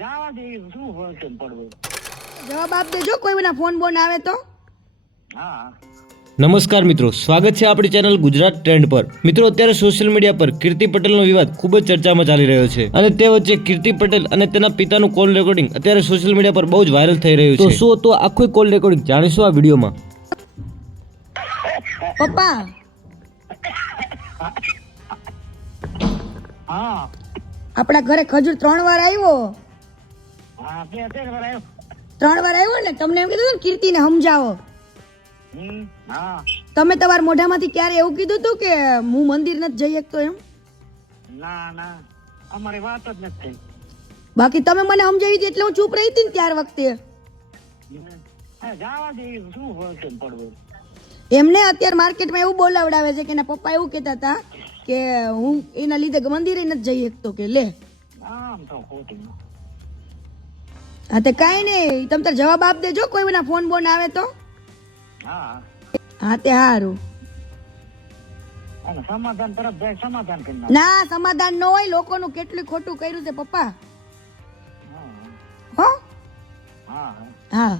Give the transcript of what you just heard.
જવા દે શું ફરક પડવું. જવાબ આપ દેજો કોઈના ફોન બોન આવે તો. હા નમસ્કાર મિત્રો, સ્વાગત છે આપણી ચેનલ ગુજરાત ટ્રેન્ડ પર. મિત્રો, અત્યારે સોશિયલ મીડિયા પર કીર્તિ પટેલનો વિવાદ ખૂબ જ ચર્ચામાં ચાલી રહ્યો છે અને તે વચ્ચે કીર્તિ પટેલ અને તેના પિતાનું કોલ રેકોર્ડિંગ અત્યારે સોશિયલ મીડિયા પર બહુ જ વાયરલ થઈ રહ્યું છે. તો શું તો આખું કોલ રેકોર્ડિંગ જાણીશું આ વિડીયોમાં. પપ્પા હા આપણા ઘરે ખજૂર 3 વાર આવ્યો. હા તે વાર આવ્યો. 3 વાર આવ્યો ને તમને એમ કીધું ને કીર્તિને સમજાવો. હા તમે તમારા મોઢામાંથી ક્યારે એવું કીધું હતું કે હું મંદિર નથી જઈ શકતો એમ? ના ના અમારી વાત જ નથી થઈ. બાકી તમે મને સમજાવી હતી એટલે હું ચૂપ રહી હતી ને ત્યાર વખતે. જવા દે શું ફરક પડવું. એમને અત્યારે માર્કેટમાં એવું બોલાવડાવે છે કે એના પપ્પા એવું કહેતા હતા કે હું એના લીધે મંદિરે નથી જઈ શકતો કે લે. આમ તો ખોટી. હા તે કાંઈ નહીં, તમે તાર જવાબ આપ દેજો કોઈના ફોન બોન આવે તો. હા હા તે સારું. અને સમાધાન તરફ જાય સમાધાન કરી નાખ. ના સમાધાન ન હોય, લોકોનું કેટલું ખોટું કર્યું છે પપ્પા. હા હો હા હા